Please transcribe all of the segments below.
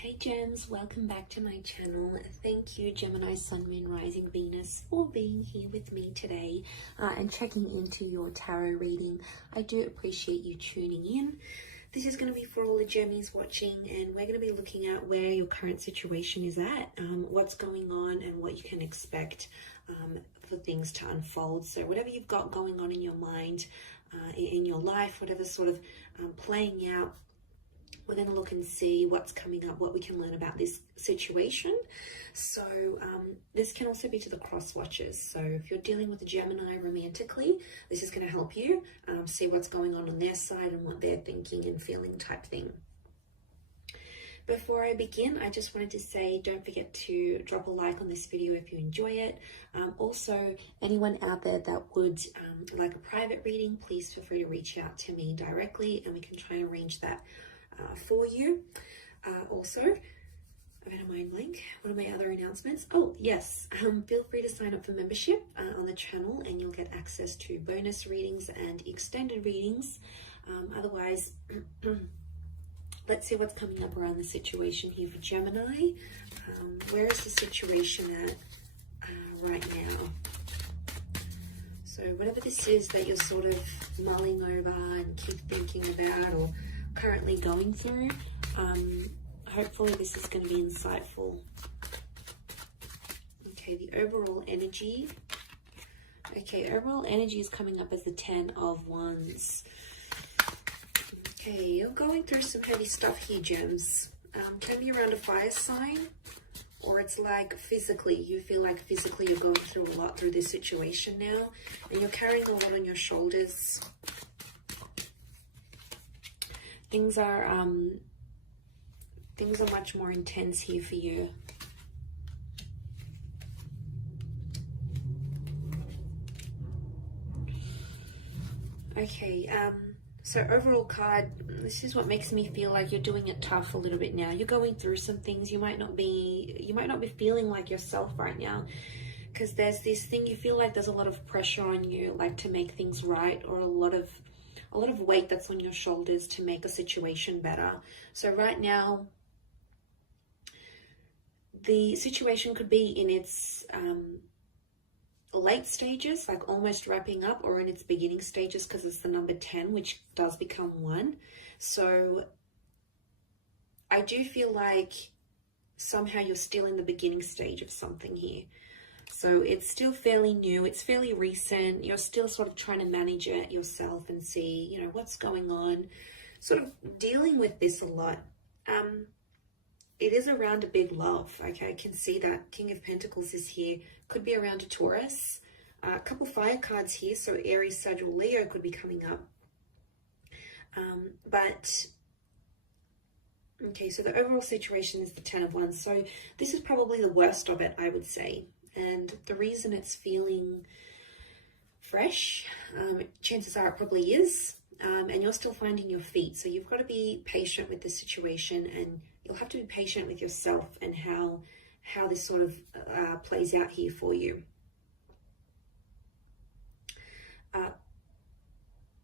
Hey Gems, welcome back to my channel. Thank you Gemini, Sun, Moon, Rising, Venus for being here with me today and checking into your tarot reading. I do appreciate you tuning in. This is going to be for all the Gemmies watching, and we're going to be looking at where your current situation is at, what's going on and what you can expect for things to unfold. So whatever you've got going on in your mind, in your life, whatever sort of playing out, we're going to look and see what's coming up, what we can learn about this situation. So this can also be to the cross watchers. So if you're dealing with a Gemini romantically, this is going to help you see what's going on their side and what they're thinking and feeling type thing. Before I begin, I just wanted to say, don't forget to drop a like on this video if you enjoy it. Also, anyone out there that would like a private reading, please feel free to reach out to me directly and we can try and arrange that for you. Also, I've had a mind blank. What are my other announcements? Oh yes, feel free to sign up for membership on the channel and you'll get access to bonus readings and extended readings. Otherwise, let's see what's coming up around the situation here for Gemini. Where is the situation at right now? So whatever this is that you're sort of mulling over and keep thinking about or currently going through, hopefully this is going to be insightful. Okay, the overall energy. Okay, overall energy is coming up as the 10 of Wands. Okay, you're going through some heavy stuff here, Gems. Can be around a fire sign, or it's like physically, you feel like physically you're going through a lot through this situation now, and you're carrying a lot on your shoulders. Things are much more intense here for you. Okay, so overall card, this is what makes me feel like you're doing it tough a little bit now. You're going through some things. You might not be feeling like yourself right now, because there's this thing, you feel like there's a lot of pressure on you, like to make things right, or a lot of weight that's on your shoulders to make a situation better. So right now, the situation could be in its late stages, like almost wrapping up, or in its beginning stages, because it's the number 10, which does become 1. So I do feel like somehow you're still in the beginning stage of something here. So it's still fairly new, it's fairly recent, you're still sort of trying to manage it yourself and see, you know, what's going on, sort of dealing with this a lot. It is around a big love, okay? I can see that King of Pentacles is here, could be around a Taurus, a couple fire cards here, so Aries, Sag, or Leo could be coming up. Okay, so the overall situation is the 10 of Wands, so this is probably the worst of it, I would say. And the reason it's feeling fresh, chances are it probably is, and you're still finding your feet. So you've got to be patient with the situation, and you'll have to be patient with yourself and how this sort of plays out here for you.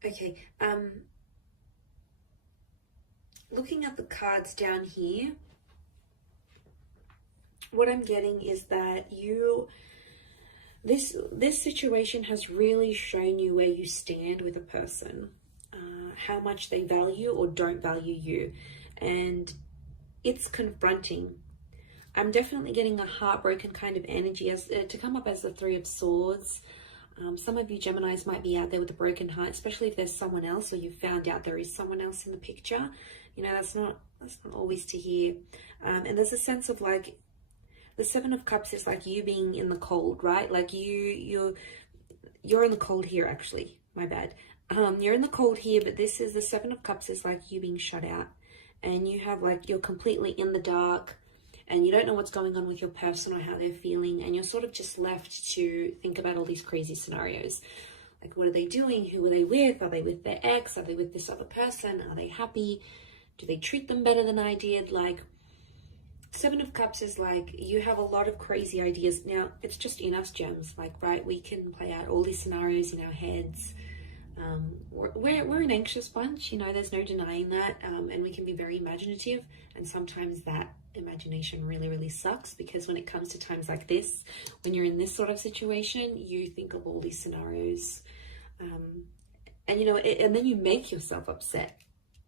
Okay, looking at the cards down here, what I'm getting is that this situation has really shown you where you stand with a person, how much they value or don't value you, and it's confronting. I'm definitely getting a heartbroken kind of energy as to come up as the 3 of Swords. Some of you Geminis might be out there with a broken heart, especially if there's someone else, or you found out there is someone else in the picture. You know, that's not always to hear. And there's a sense of like, the 7 of Cups is like you being in the cold, right? Like you're in the cold here, actually. My bad. You're in the cold here, but this is the 7 of Cups is like you being shut out, and you have like, you're completely in the dark, and you don't know what's going on with your person or how they're feeling, and you're sort of just left to think about all these crazy scenarios. Like, what are they doing? Who are they with? Are they with their ex? Are they with this other person? Are they happy? Do they treat them better than I did? Like, 7 of Cups is like, you have a lot of crazy ideas. Now, it's just in us, Gems, like, right? We can play out all these scenarios in our heads. We're an anxious bunch, you know, there's no denying that, and we can be very imaginative, and sometimes that imagination really, really sucks, because when it comes to times like this, when you're in this sort of situation, you think of all these scenarios, and you know, and then you make yourself upset,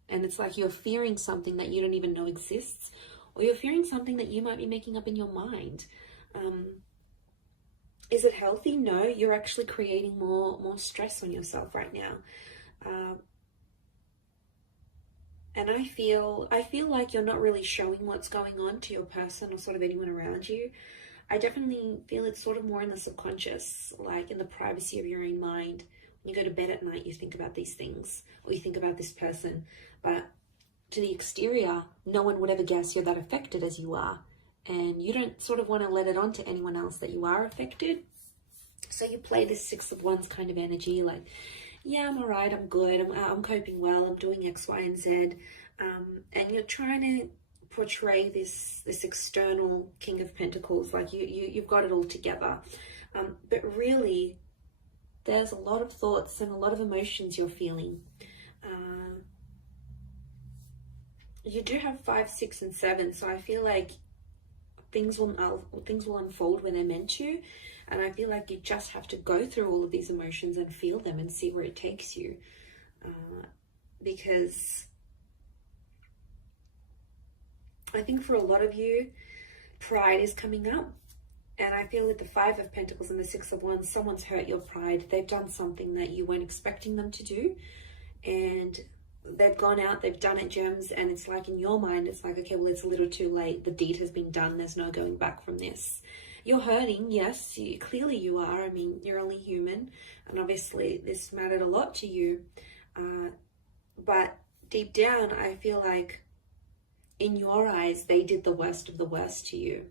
and it's like you're fearing something that you don't even know exists, or you're fearing something that you might be making up in your mind. Is it healthy? No, you're actually creating more stress on yourself right now. And I feel like you're not really showing what's going on to your person or sort of anyone around you. I definitely feel it's sort of more in the subconscious, like in the privacy of your own mind. When you go to bed at night, you think about these things, or you think about this person. But to the exterior, no one would ever guess you're that affected as you are. And you don't sort of want to let it on to anyone else that you are affected. So you play this 6 of Wands kind of energy, like, yeah, I'm all right, I'm good, I'm coping well, I'm doing X, Y, and Z. And you're trying to portray this external King of Pentacles, like you've got it all together. But really, there's a lot of thoughts and a lot of emotions you're feeling. You do have 5, 6, and 7, so I feel like things will unfold when they're meant to, and I feel like you just have to go through all of these emotions and feel them and see where it takes you, because I think for a lot of you, pride is coming up, and I feel with the 5 of Pentacles and the 6 of Wands, someone's hurt your pride. They've done something that you weren't expecting them to do, and they've gone out, they've done it, Gems, and it's like in your mind, it's like, okay, well, it's a little too late. The deed has been done. There's no going back from this. You're hurting, yes, clearly you are. I mean, you're only human, and obviously this mattered a lot to you. But deep down, I feel like in your eyes, they did the worst of the worst to you.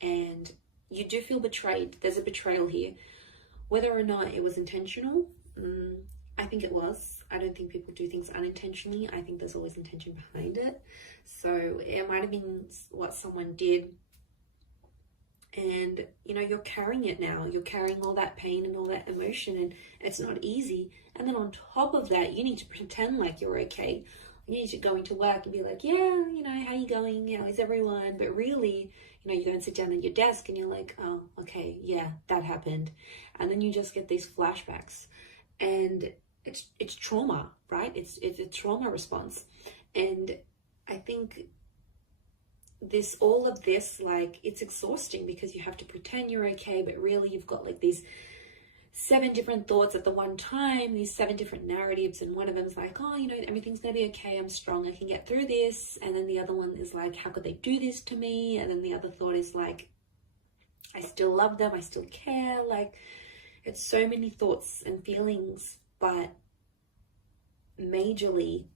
And you do feel betrayed. There's a betrayal here. Whether or not it was intentional, I think it was. I don't think people do things unintentionally. I think there's always intention behind it. So it might have been what someone did. And, you know, you're carrying it now. You're carrying all that pain and all that emotion, and it's not easy. And then on top of that, you need to pretend like you're okay. You need to go into work and be like, yeah, you know, how you going? How is everyone? But really, you know, you go and sit down at your desk and you're like, oh, okay, yeah, that happened. And then you just get these flashbacks. And it's trauma, right? It's a trauma response. And I think all of this, like, it's exhausting because you have to pretend you're okay, but really you've got like these 7 different thoughts at the one time, these 7 different narratives, and one of them is like, oh, you know, everything's gonna be okay, I'm strong, I can get through this. And then the other one is like, how could they do this to me? And then the other thought is like, I still love them, I still care. Like, it's so many thoughts and feelings, but majorly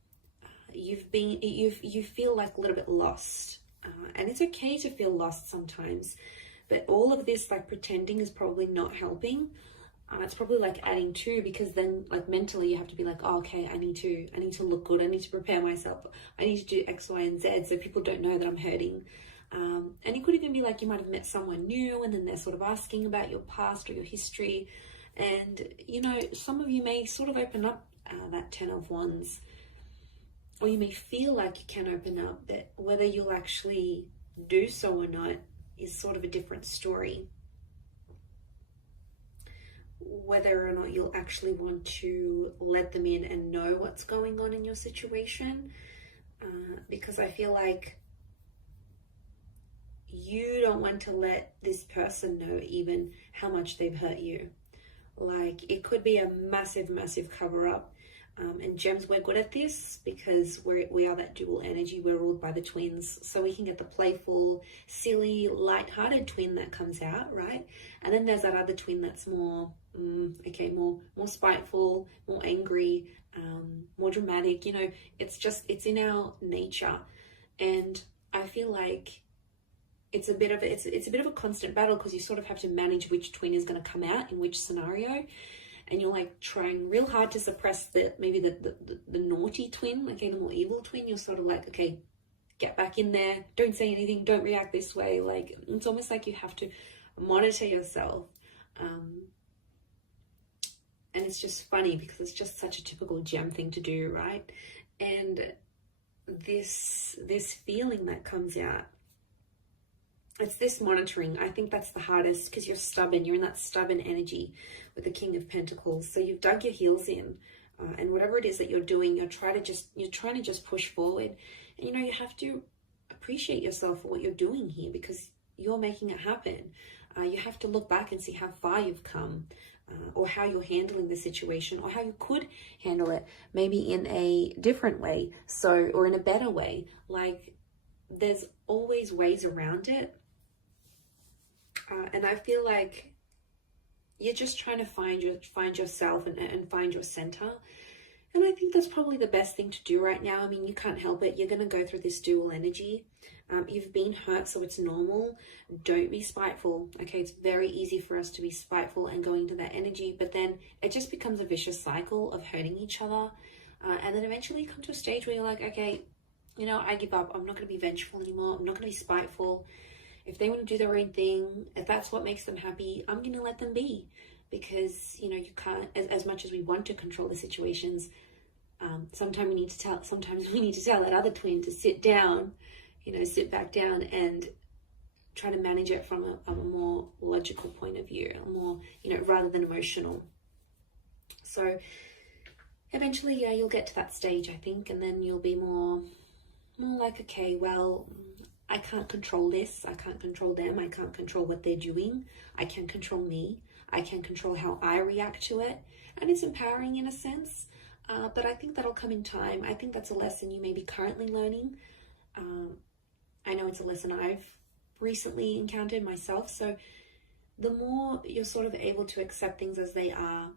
you feel like a little bit lost, and it's okay to feel lost sometimes, but all of this like pretending is probably not helping. It's probably like adding to, because then like mentally you have to be like, oh, okay, I need to look good, I need to prepare myself, I need to do X, Y, and Z so people don't know that I'm hurting. And it could even be like you might have met someone new and then they're sort of asking about your past or your history, and you know, some of you may sort of open up that 10 of Wands, or you may feel like you can open up, but whether you'll actually do so or not is sort of a different story. Whether or not you'll actually want to let them in and know what's going on in your situation, because I feel like you don't want to let this person know even how much they've hurt you. Like, it could be a massive, massive cover-up. And Gems, we're good at this because we are that dual energy. We're ruled by the twins, so we can get the playful, silly, light-hearted twin that comes out, right? And then there's that other twin that's more, more spiteful, more angry, more dramatic. You know, it's in our nature, and I feel like it's a bit of a constant battle, because you sort of have to manage which twin is going to come out in which scenario. And you're like trying real hard to suppress the naughty twin, like the more evil twin. You're sort of like, okay, get back in there, don't say anything, don't react this way. Like, it's almost like you have to monitor yourself. And it's just funny because it's just such a typical gem thing to do, right? And this feeling that comes out, it's this monitoring. I think that's the hardest because you're stubborn. You're in that stubborn energy with the King of Pentacles. So you've dug your heels in, and whatever it is that you're doing, you're trying to just push forward. And you have to appreciate yourself for what you're doing here because you're making it happen. You have to look back and see how far you've come, or how you're handling the situation, or how you could handle it maybe in a different way, or in a better way. Like, there's always ways around it. And I feel like you're just trying to find yourself and find your center. And I think that's probably the best thing to do right now. I mean, you can't help it. You're going to go through this dual energy. You've been hurt, so it's normal. Don't be spiteful. Okay, it's very easy for us to be spiteful and go into that energy, but then it just becomes a vicious cycle of hurting each other. And then eventually you come to a stage where you're like, okay, I give up. I'm not going to be vengeful anymore. I'm not going to be spiteful. If they want to do their own thing, if that's what makes them happy, I'm going to let them be. Because, you can't, as much as we want to control the situations, sometimes we need to tell that other twin to sit down, sit back down and try to manage it from a more logical point of view, a more, rather than emotional. So eventually, yeah, you'll get to that stage, I think, and then you'll be more like, okay, well, I can't control this. I can't control them. I can't control what they're doing. I can control me. I can control how I react to it. And it's empowering in a sense, but I think that'll come in time. I think that's a lesson you may be currently learning. I know it's a lesson I've recently encountered myself. So the more you're sort of able to accept things as they are,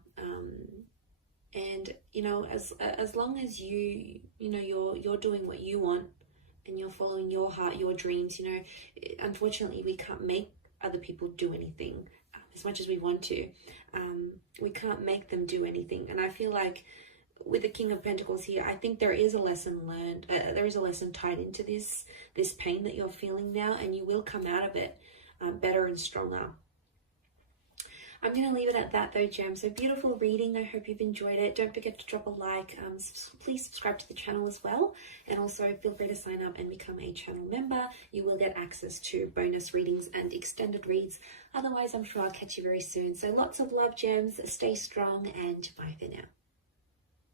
and as long as you're doing what you want and you're following your heart, your dreams, unfortunately we can't make other people do anything as much as we want to. We can't make them do anything. And I feel like with the King of Pentacles here, I think there is a lesson learned. There is a lesson tied into this pain that you're feeling now, and you will come out of it better and stronger. I'm going to leave it at that though, Gem. So beautiful reading. I hope you've enjoyed it. Don't forget to drop a like. Please subscribe to the channel as well. And also feel free to sign up and become a channel member. You will get access to bonus readings and extended reads. Otherwise, I'm sure I'll catch you very soon. So lots of love, Gems. Stay strong and bye for now.